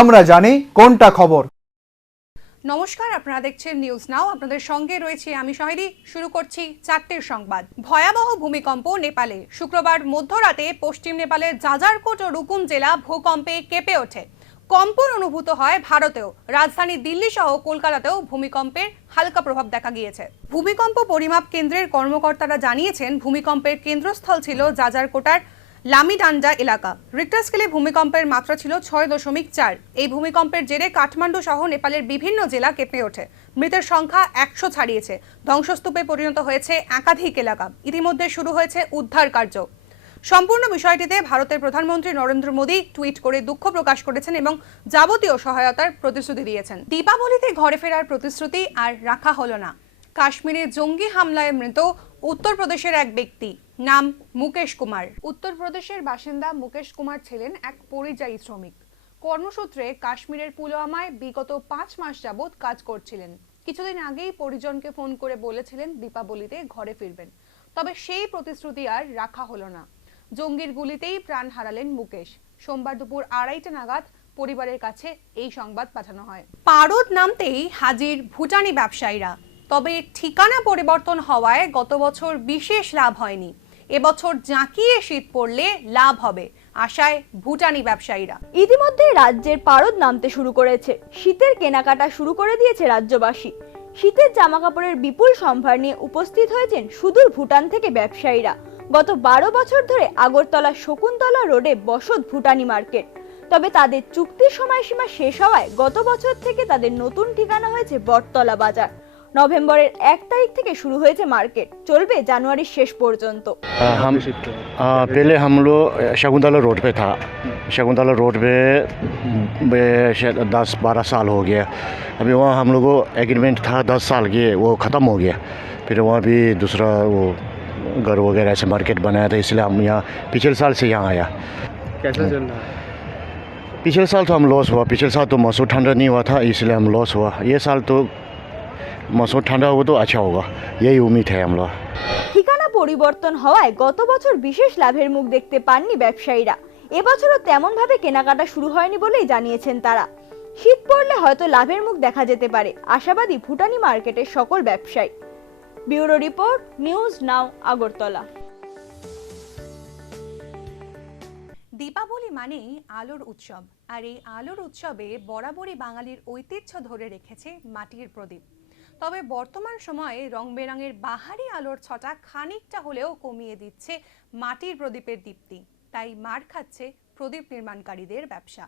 আমরা জানি কোনটা খবর। নমস্কার, আপনারা দেখছেন নিউজ নাও। আপনাদের সঙ্গে রয়েছে আমি শাহিদি। শুরু করছি 4টের সংবাদ। ভয়াবহ ভূমিকম্প নেপালে। শুক্রবার মধ্যরাতে পশ্চিম নেপালের জাজারকোট ও রুকুম জেলা ভূকম্পে কেঁপে ওঠে। কম্পন অনুভূত হয় ভারতেও। রাজধানী দিল্লি সহ কলকাতাতেও ভূমিকম্পের হালকা প্রভাব দেখা গিয়েছে। ভূমিকম্প পরিমাপ কেন্দ্রের কর্মকর্তারা জানিয়েছেন, ভূমিকম্পের কেন্দ্রস্থল ছিল জাজারকোটার লামিডান্ডা এলাকা। রিক্টার স্কেলে ভূমিকম্পের মাত্রা ছিল 6.4। এই ভূমিকম্পের জেরে কাঠমান্ডু সহ নেপালের বিভিন্ন জেলা কেঁপে ওঠে। মৃতের সংখ্যা 100 ছাড়িয়েছে। ধ্বংসস্তূপে পরিণত হয়েছে একাধিক এলাকা। ইতিমধ্যে শুরু হয়েছে উদ্ধার কার্য। সম্পূর্ণ বিষয়টিতে ভারতের প্রধানমন্ত্রী নরেন্দ্র মোদী টুইট করে দুঃখ প্রকাশ করেছেন এবং যাবতীয় সহায়তার প্রতিশ্রুতি দিয়েছেন। দীপাবলিতে ঘরে ফেরার প্রতিশ্রুতি আর রাখা হলো না। কাশ্মীরে জঙ্গি হামলায় মৃত উত্তরপ্রদেশের এক ব্যক্তি, নাম মুকেশ কুমার। উত্তরপ্রদেশের বাসিন্দা মুকেশ কুমার ছিলেন এক পরিযায়ী শ্রমিক। কর্মসূত্রে কাশ্মীরের পুলওয়ামায় বিগত 5 মাস যাবৎ কাজ করছিলেন। কিছুদিন আগেই পরিজনকে ফোন করে বলেছিলেন দীপাবলিতে ঘরে ফিরবেন, তবে সেই প্রতিশ্রুতি আর রাখা হলো না। জঙ্গির গুলিতেই প্রাণ হারালেন মুকেশ। সোমবার দুপুর 2:30 নাগাদ পরিবারের কাছে এই সংবাদ পাঠানো হয়। পারদ নামতেই হাজির ভুটানি ব্যবসায়ীরা। তবে ঠিকানা পরিবর্তন হওয়ায় গত বছর বিশেষ লাভ হয়নি। এবছর জাঁকিয়ে শীত পড়লে লাভ হবে আশায় ভুটানি ব্যবসায়ীরা। ইতিমধ্যে রাজ্যের পারদ নামতে শুরু করেছে। শীতের কেনাকাটা শুরু করে দিয়েছে রাজ্যবাসী। শীতের জামাকাপড়ের বিপুল সম্ভার নিয়ে উপস্থিত হয়েছেন সুদূর ভুটান থেকে ব্যবসায়ীরা। গত 12 বছর ধরে আগরতলা শকুন্তলা রোডে বসত ভুটানি মার্কেট। তবে তাদের চুক্তির সময়সীমা শেষ হওয়ায় গত বছর থেকে তাদের নতুন ঠিকানা হয়েছে বটতলা বাজার। নভেম্বরের 1 तारीख থেকে শুরু হয়েছে মার্কেট, চলবে জানুয়ারির শেষ পর্যন্ত। पहले हम लोग शकुंतला रोड पे था। शकुंतला रोड पे 10-12 साल हो गया। अभी वहाँ हम लोग को एग्रीमेंट था 10 साल के, वो ख़त्म हो गया। फिर वहाँ भी दूसरा वो घर वगैरह ऐसे मार्केट बनाया था, इसलिए हम यहाँ पिछले साल से यहाँ आया। कैसा चल रहा है? पिछले साल तो हम लॉस हुआ। पिछले साल तो मौसम ठंडा नहीं हुआ था, इसलिए हम लॉस हुआ। ये साल तो मौसम ठंडा होगा तो अच्छा होगा, यही उम्मीद है हम लोग। ঠিকানা পরিবর্তন হওয়ায় গত বছর বিশেষ লাভের মুখ দেখতে পাননি ব্যবসায়ীরা। এবছরও তেমন ভাবে কেনাকাটা শুরু হয়নি বলেই জানিয়েছেন তারা। শীত পড়লে হয়তো লাভের মুখ দেখা যেতে পারে, আশাবাদী ভুটানি মার্কেটের সকল ব্যবসায়ী। Bureau report, news now, Agartala. Deepavali মানেই আলোর উৎসব, আর এই আলোর উৎসবে বরাবরই বাঙালির ঐতিহ্য ধরে রেখেছে মাটির প্রদীপ। তবে বর্তমান সময়ে রং বেরঙের বাহারি আলোর ছটা খানিকটা হলেও কমিয়ে দিচ্ছে মাটির প্রদীপের দীপ্তি। তাই মার খাচ্ছে প্রদীপ নির্মাণকারীদের ব্যবসা।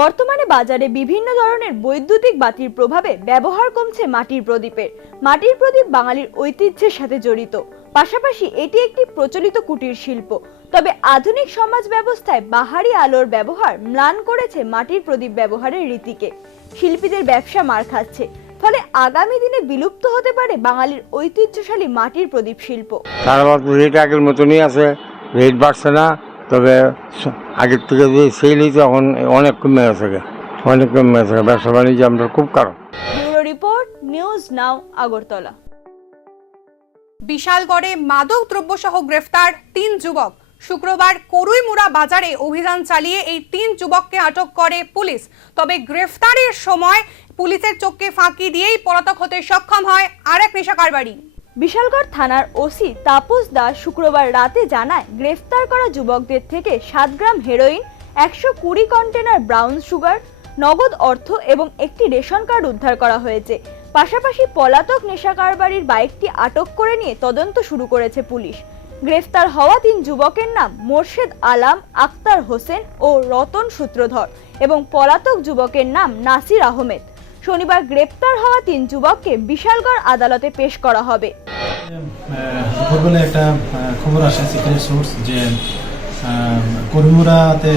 বর্তমানে বাজারে বিভিন্ন ধরনের বৈদ্যুতিক বাতির প্রভাবে ব্যবহার কমছে মাটির প্রদীপের। মাটির প্রদীপ বাঙালির ঐতিহ্যের সাথে জড়িত, পাশাপাশি এটি একটি প্রচলিত কুটির শিল্প। তবে আধুনিক সমাজ ব্যবস্থায় বাহারি আলোর ব্যবহার ম্লান করেছে মাটির প্রদীপ ব্যবহারের রীতিকে। শিল্পীদের ব্যবসা মার খাচ্ছে, ফলে আগামী দিনে বিলুপ্ত হতে পারে বাঙালির ঐতিহ্যশালী মাটির প্রদীপ শিল্প। রেট আগের মতনই আছে, রেট বাড়ছে না। তবে আগের থেকে যে সেল হয়েছে এখন অনেক কমে গেছে, ব্যবসা বাণিজ্য আমরা খুব খারাপ। Bureau report, news now, Agartala. বিশালগড়ে মাদক দ্রব্য সহ গ্রেফতার 3 যুবক। শুক্রবার করুইমুড়া বাজারে অভিযান চালিয়ে এই 3 যুবককে আটক করে পুলিশ। তবে গ্রেফতারের সময় পুলিশের চোখকে ফাঁকি দিয়েই পলাতক হতে সক্ষম হয় আরেক নেশা কারবারি। বিশালগড় থানার ওসি তাপস দাস শুক্রবার রাতে জানায়, গ্রেফতার করা যুবকদের থেকে 7 গ্রাম হেরোইন, 120 কন্টেনার ব্রাউন সুগার, নগদ অর্থ এবং একটি রেশন কার্ড উদ্ধার করা হয়েছে। পাশাপাশি পলাতক নেশা কারবারির বাইকটি আটক করে নিয়ে তদন্ত শুরু করেছে পুলিশ। গ্রেফতার হওয়া 3 যুবকের নাম মোর্শেদ আলম, আক্তার হোসেন ও রতন সূত্রধর এবং পলাতক যুবকের নাম নাসির আহমেদ। শনিবার গ্রেপ্তার হওয়া 3 যুবককে বিশালগড় আদালতে পেশ করা হবে। দুপুরবেলা একটা খবর আসে সিক্রেট সোর্স যে করমুরাতে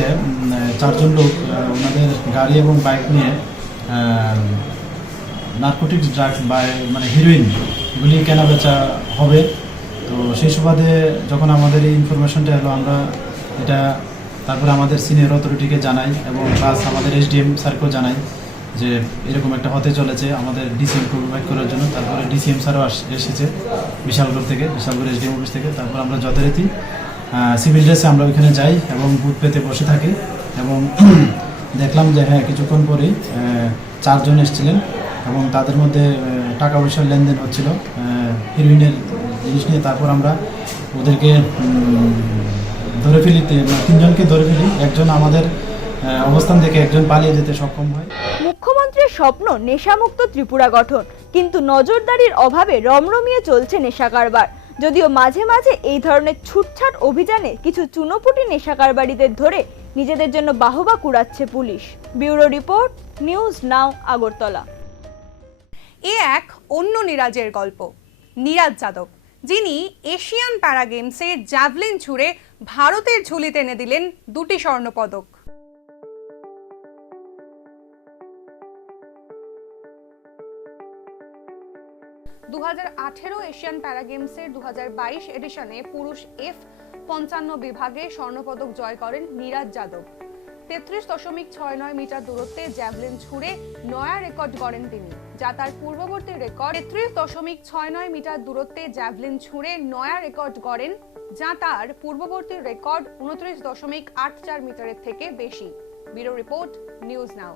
4 জন লোক ওনাদের গাড়ি এবং বাইক নিয়ে নার্কোটিক্স ড্রাগস বা মানে হিরোইন এগুলি কেনা বেচা হবে। তো সেই সুবাদে যখন আমাদের এই ইনফরমেশনটা এলো, আমরা এটা তারপরে আমাদের সিনিয়র অথরিটিকে জানাই এবং প্লাস আমাদের এসডিএম স্যারকেও জানাই যে এরকম একটা হতে চলেছে, আমাদের ডিসিএম প্রোভাইড করার জন্য। তারপরে ডিসিএম স্যারও এসেছে বিশালগড় থেকে, বিশালগড় এসডিএম অফিস থেকে। তারপর আমরা যথারীতি সিভিল ড্রেসে আমরা ওইখানে যাই এবং বুথ পেতে বসে থাকি এবং দেখলাম যে হ্যাঁ কিছুক্ষণ পরেই 4 জন এসেছিলেন এবং তাদের মধ্যে টাকা পয়সার লেনদেন হচ্ছিল হিরোইনের জিনিস নিয়ে। তারপর আমরা ওদেরকে ধরে ফেলি, 3 জনকে ধরে ফেলি। একজন আমাদের অবস্থান থেকে একজন পালিয়ে যেতে সক্ষম হয়। মুখ্যমন্ত্রীর স্বপ্ন নেশামুক্ত ত্রিপুরা গঠন, কিন্তু নজরদারির অভাবে রমরমিয়ে চলছে নেশা কারবার। যদিও মাঝে মাঝে এই ধরনের ছুটছাট অভিযানে কিছু চুনোপুটি নেশা কারবারিদের ধরে নিজেদের জন্য বাহবা কুড়াচ্ছে পুলিশ। Bureau report, news now, Agartala. এ এক অন্য নিরাজের গল্প। নিরাজ যাদব, যিনি এশিয়ান প্যারা গেমসে জ্যাভলিন ছুড়ে ভারতের ঝুলিতে এনে দিলেন 2টি স্বর্ণপদক। এশিয়ান প্যারা গেমসের 2022 এডিশনে পুরুষ F55 বিভাগে স্বর্ণপদক জয় করেন নিরাজ যাদব। 33.69 মিটার দূরত্বে জ্যাভলিন ছুড়ে নয়া রেকর্ড গড়েন তিনি, যা তার পূর্ববর্তী রেকর্ড। 33.69 মিটার দূরত্বে জ্যাভলিন ছুড়ে নয়া রেকর্ড গড়েন, যা তার পূর্ববর্তী রেকর্ড 29.84 মিটারের থেকে বেশি। ব্যুরো রিপোর্ট, নিউজ নাও।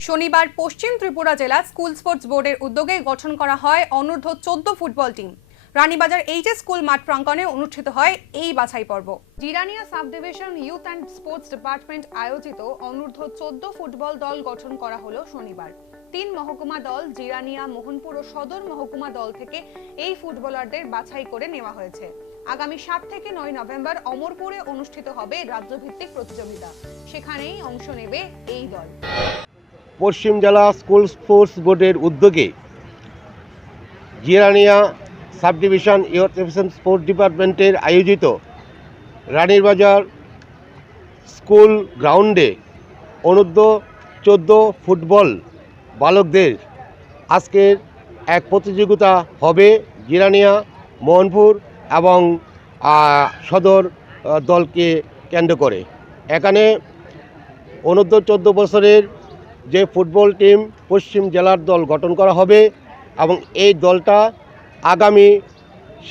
শনিবার পশ্চিম ত্রিপুরা জেলা স্কুল স্পোর্টস বোর্ডের উদ্যোগে গঠন করা হয় অনূর্ধ্ব 14 football team. Ranibazar HS school মাঠ প্রাঙ্গণে অনুষ্ঠিত হয় এই বাছাই পর্ব। Jirania sub division youth and sports department আয়োজিত অনূর্ধ্ব 14 ফুটবল দল গঠন করা হলো শনিবার। 3 মহকুমা দল, জিরানিয়া, মোহনপুর ও সদর মহকুমা দল থেকে এই ফুটবলারদের বাছাই করে নেওয়া হয়েছে। আগামী 7 থেকে 9 নভেম্বর অমরপুরে অনুষ্ঠিত হবে রাজ্যভিত্তিক প্রতিযোগিতা, সেখানেই অংশ নেবে এই দল। পশ্চিম জেলা স্কুল স্পোর্টস বোর্ডের উদ্যোগে Jirania sub division youth and sports ডিপার্টমেন্টের আয়োজিত রানীরবাজার স্কুল গ্রাউন্ডে অনূর্ধ্ব 14 ফুটবল বালকদের আজকের এক প্রতিযোগিতা হবে জিরানিয়া, মোহনপুর এবং সদর দলকে কেন্দ্র করে। এখানে অনূর্ধ্ব 14 বছরের যে ফুটবল টিম পশ্চিম জেলার দল গঠন করা হবে এবং এই দলটা আগামী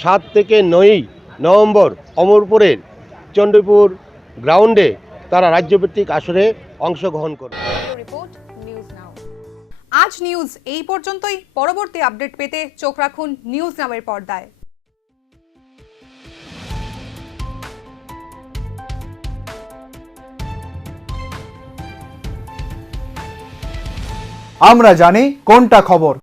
7 থেকে 9 নভেম্বর অমরপুরের চণ্ডীপুর গ্রাউন্ডে তারা রাজ্যভিত্তিক আসরে অংশগ্রহণ করবে। রিপোর্ট, নিউজ নাও। আজ নিউজ এই পর্যন্তই। পরবর্তী আপডেট পেতে চোখ রাখুন নিউজ নামের পর্দায়। আমরা জানি কোনটা খবর।